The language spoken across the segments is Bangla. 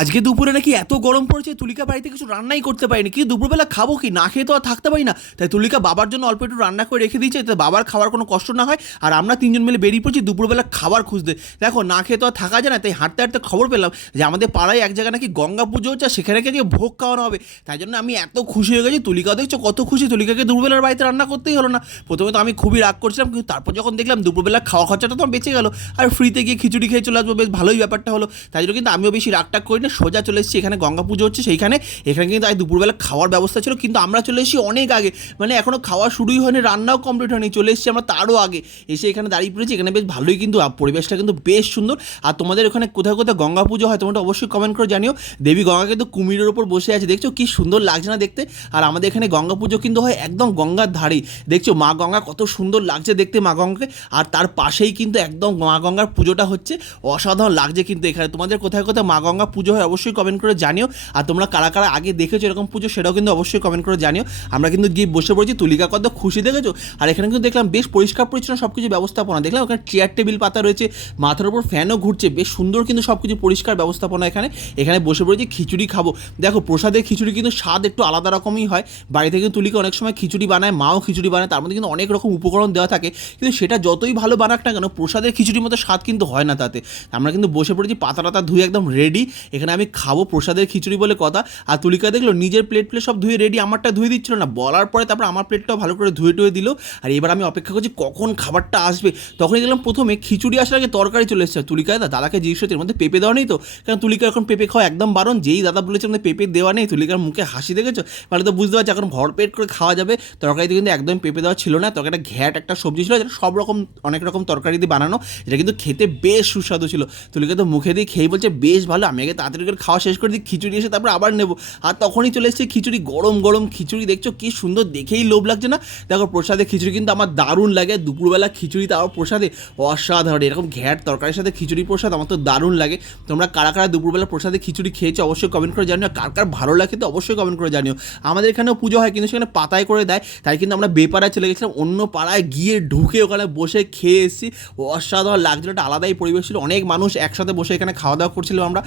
আজকে দুপুরে নাকি এত গরম পড়েছে, তুলিকা বাড়িতে কিছু রান্নাই করতে পারিনি। কি দুপুরবেলা খাব কি? না খেয়ে তো আর থাকতে পারি না। তাই তুলিকা বাবার জন্য অল্প একটু রান্না করে রেখে দিয়েছে, যাতে বাবার খাওয়ার কোনো কষ্ট না হয়। আর আমরা তিনজন মিলে বেরিয়ে পড়ছি দুপুরবেলা খাবার খুঁজতে। দেখো, না খেয়ে তো আর থাকা যায় না, তাই হাঁটতে হাঁটতে খবর পেলাম যে আমাদের পাড়ায় এক জায়গায় নাকি গঙ্গা পুজো হচ্ছে সেখানে গিয়ে ভোগ খাওয়ানো হবে। তাই জন্য আমি এত খুশি হয়ে গেছি। তুলিকাও দেখছ কত খুশি, তুলিকাকে দুপুরবেলার বাড়িতে রান্না করতেই হলো না। প্রথমে তো আমি খুবই রাগ করছিলাম, কিন্তু তারপর যখন দেখলাম দুপুরবেলা খাওয়া খরচাটা তো বেঁচে গেল। আর ফ্রিতে গিয়ে খিচুড়ি খেয়ে চলে আসব, বেশ ভালোই ব্যাপারটা হলো। তাই জন্য কিন্তু আমিও বেশি রাগ টাগ করি না সোজা চলে এসেছি, এখানে গঙ্গা পুজো হচ্ছে সেইখানে। এখানে কিন্তু আজ দুপুরবেলা খাওয়ার ব্যবস্থা ছিল, কিন্তু আমরা চলে এসেছি অনেক আগে। মানে এখনও খাওয়া শুরুই হয়নি, রান্নাও কমপ্লিট হয়নি, চলে এসেছি আমরা তারও আগে। এসে এখানে দাঁড়িয়ে পড়েছি, এখানে বেশ ভালোই কিন্তু পরিবেশটা কিন্তু বেশ সুন্দর। আর তোমাদের ওখানে কোথায় কোথায় গঙ্গা পুজো হয় তোমরা অবশ্যই কমেন্ট করে জানিও। দেবী গঙ্গা কিন্তু কুমিরের ওপর বসে আছে, দেখছ কি সুন্দর লাগছে না দেখতে? আর আমাদের এখানে গঙ্গা পুজো কিন্তু হয় একদম গঙ্গার ধারেই। দেখছ মা গঙ্গা কত সুন্দর লাগছে দেখতে মা গঙ্গাকে। আর তার পাশেই কিন্তু একদম মা গঙ্গার পুজোটা হচ্ছে। অসাধারণ লাগছে কিন্তু এখানে। তোমাদের কোথায় কোথায় মা গঙ্গা পুজো হয়, অবশ্যই কমেন্ট করে জানিও। আর তোমরা কারা কারা আগে দেখেছ এরকম পুজো, সেটাও কিন্তু অবশ্যই কমেন্ট করে জানিও। আমরা কিন্তু গিয়ে বসে পড়েছি, তুলিকা কত খুশি দেখেছ? আর এখানে কিন্তু দেখলাম বেশ পরিষ্কার পরিচ্ছন্ন সব কিছু ব্যবস্থাপনা। দেখলাম ওখানে চেয়ার টেবিল পাতা রয়েছে, মাথার উপর ফ্যানও ঘুরছে, বেশ সুন্দর কিন্তু সব কিছু পরিষ্কার ব্যবস্থাপনা এখানে। এখানে বসে পড়েছি, খিচুড়ি খাব। দেখো প্রসাদের খিচুড়ি কিন্তু স্বাদ একটু আলাদা রকমই হয়। বাড়ি থেকে তুলিকে অনেক সময় খিচুড়ি বানায়, মাও খিচুড়ি বানায়, তার মধ্যে কিন্তু অনেক রকম উপকরণ দেওয়া থাকে। কিন্তু সেটা যতই ভালো বানাক না কেন, প্রসাদের খিচুড়ির মতো স্বাদ কিন্তু হয় না তাতে। আমরা কিন্তু বসে পড়েছি, পাতা টাতা ধুয়ে একদম রেডি এখানে আমি খাব প্রসাদের খিচুড়ি বলে কথা। আর তুলিকা দেখল নিজের প্লেট প্লেট সব ধুয়ে রেডি আমারটা ধুয়ে দিচ্ছিল না। বলার পরে তারপর আমার প্লেটটাও ভালো করে ধুয়ে টুয়ে দিল। আর এবার আমি অপেক্ষা করছি কখন খাবারটা আসবে। তখনই দেখলাম প্রথমে খিচুড়ি আসার আগে তরকারি চলে এসেছে। তুলিকা দাদা দাদাকে জিজ্ঞেস করছে, এর মধ্যে পেঁপে দেওয়া নেই তো? কারণ তুলিকা এখন পেঁপে খাওয়া একদম বারণ। যেই দাদা বলেছে আমাদের পেঁপে দেওয়া নেই। তুলিকার মুখে হাসি দেখেছ? তাহলে তো বুঝতে পারছি এখন ভরপেট করে খাওয়া যাবে। তরকারিতে কিন্তু একদম পেঁপে দেওয়া ছিল না। তরকারিটা ঘ্যাট একটা সবজি ছিল যেটা সব রকম অনেক রকম তরকারি দিয়ে বানানো। যেটা কিন্তু খেতে বেশ সুস্বাদু ছিল। তুলিকা তো মুখে দিয়ে খেয়ে বলছে বেশ ভালো আমি আগে তাড়াতাড়ি করে খাওয়া শেষ করে দিই খিচুড়ি এসে তারপর আবার নেব। আর তখনই চলে এসেছে খিচুড়ি, গরম গরম খিচুড়ি। দেখছ কি সুন্দর, দেখেই লোভ লাগছে না? দেখো, প্রসাদে খিচুড়ি কিন্তু আমার দারুণ লাগে। দুপুরবেলা খিচুড়ি তাও প্রসাদে। অসাধারণ, এরকম ঘ্যাট তরকারির সাথে খিচুড়ি প্রসাদ আমার তো দারুণ লাগে। তোমরা কারা কারা দুপুরবেলা প্রসাদে খিচুড়ি খেয়েছো অবশ্যই কমেন্ট করে জানিও। কার কার ভালো লাগে তো অবশ্যই কমেন্ট করে জানিও। আমাদের এখানেও পুজো হয় কিন্তু সেখানে পাতায় করে দেয়। তাই কিন্তু আমরা বেপাড়ায় চলে গেছিলাম। অন্য পাড়ায় গিয়ে ঢুকে ওখানে বসে খেয়ে এসেছি। অসাধারণ লাগছিল। একটা আলাদাই পরিবেশ ছিল। অনেক মানুষ একসাথে বসে এখানে খাওয়া দাওয়া করছিলাম আমরা।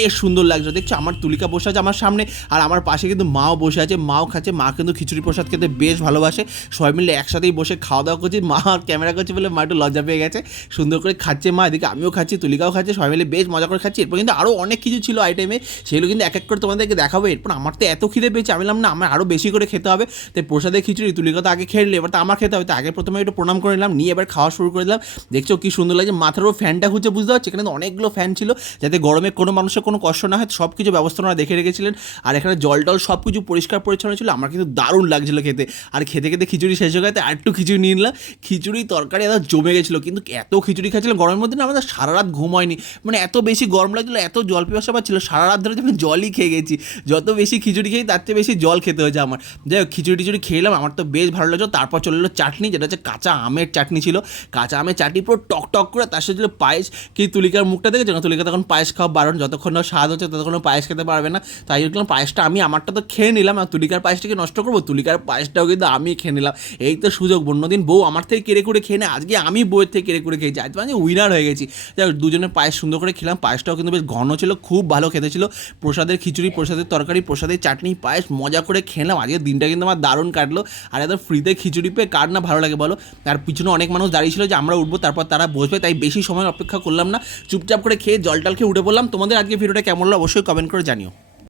বেশ সুন্দর লাগছে। দেখছ, আমার তুলিকা বসে আছে আমার সামনে, আর আমার পাশে কিন্তু মাও বসে আছে। মাও খাচ্ছে, মা কিন্তু খিচুড়ি প্রসাদ খেতে বেশ ভালোবাসে। সবাই মিলে একসাথেই বসে খাওয়া দাওয়া করছি। মা আর ক্যামেরা করছে বলে মা একটু লজ্জা পেয়ে গেছে। সুন্দর করে খাচ্ছে মা, এদিকে আমিও খাচ্ছি, তুলিকাও খাচ্ছে, সবাই মিলে বেশ মজা করে খাচ্ছি। এরপর কিন্তু আরও অনেক কিছু ছিল আইটেমে সেগুলো কিন্তু এক এক করে তোমাদেরকে দেখাবো। এরপর আমার তো এত খিদে পেয়েছে, আমি না, আমার আরও বেশি করে খেতে হবে। তাই প্রসাদের খিচুড়ি, তুলিকা তো আগে খেয়ে নিলে, এবার তো আমার খেতে হবে। তো আগে প্রথমে একটু প্রণাম করে নিলাম, নিয়ে এবার খাওয়া শুরু করে দিলাম। দেখছ কি সুন্দর লাগছে, মাথার উপর ফ্যানটা ঘুরছে, বুঝতে পারছি? এখানে অনেকগুলো ফ্যান ছিল, যাতে গরমে কোনো মানুষের কোনো কষ্ট না হয় সব কিছু ব্যবস্থা ওনারা দেখে রেখেছিলেন। আর এখানে জল টল সব কিছু পরিষ্কার পরিচ্ছন্ন ছিল, আমার কিন্তু দারুণ লাগছিল খেতে। আর খেতে খেতে খিচুড়ি শেষ হয়ে গেছে, আর একটু খিচুড়ি নিয়ে নিলাম। খিচুড়ি তরকারি এত জমে গেছিল, কিন্তু এত খিচুড়ি খাচ্ছিলাম, গরমের মধ্যে না আমাদের সারা রাত ঘুম হয়নি। মানে এত বেশি গরম লাগছিল, এত জল পিপাসা পাচ্ছিল সারা রাত ধরে আমি জলই খেয়ে গেছি। যত বেশি খিচুড়ি খেয়ে তার চেয়ে বেশি জল খেতে হয়েছে আমার। যাই হোক, খিচুড়ি টিচুড়ি খেলাম আমার তো বেশ ভালো লাগল তারপর চলে এলো চাটনি, যেটা হচ্ছে কাঁচা আমের চাটনি ছিল। কাঁচা আমের চাটনি পুরো টক টক করে, তার সাথে ছিল পায়েস। কি তুলিকার মুখটা দেখেছ? না, তুলিকা তখন পায়েস খাওয়া বারণ, যতক্ষণ না স্বাদ হচ্ছে তাদের কোনো পায়েস খেতে পারবে না। তাই দেখলাম পায়েসটা আমি আমারটা তো খেয়ে নিলাম, আর তুলিকার পায়েসটাকে নষ্ট করব? তুলিকার পায়েসটাও কিন্তু আমি খেয়ে নিলাম। এই তো সুযোগ, অন্যদিন বউ আমার থেকে কেড়ে করে খেয়ে নেয় আজকে আমি বউয়ের থেকে কেড়ে করে খেয়েছি, আজ মানে উইনার হয়ে গেছি। যাই দুজনের পায়েস সুন্দর করে খেলাম, পায়েসটাও কিন্তু বেশ ঘন ছিল, খুব ভালো খেতে ছিল। প্রসাদের খিচুড়ি, প্রসাদের তরকারি, প্রসাদের চাটনি, পায়েস, মজা করে খেলাম। আজকের দিনটা কিন্তু আমার দারুণ কাটলো। আর এত ফ্রিতে খিচুড়ি পেয়ে কার না ভালো লাগে বলো? তার পিছনে অনেক মানুষ দাঁড়িয়ে ছিল যে, আমরা উঠবো, তারপর তারা বসবে। তাই বেশি সময় অপেক্ষা করলাম না। চুপচাপ করে খেয়ে জল টল খেয়ে উঠে পড়লাম। তোমাদের আজকে ভিডিওটা কেমন হলো অবশ্যই কমেন্ট করে জানিও।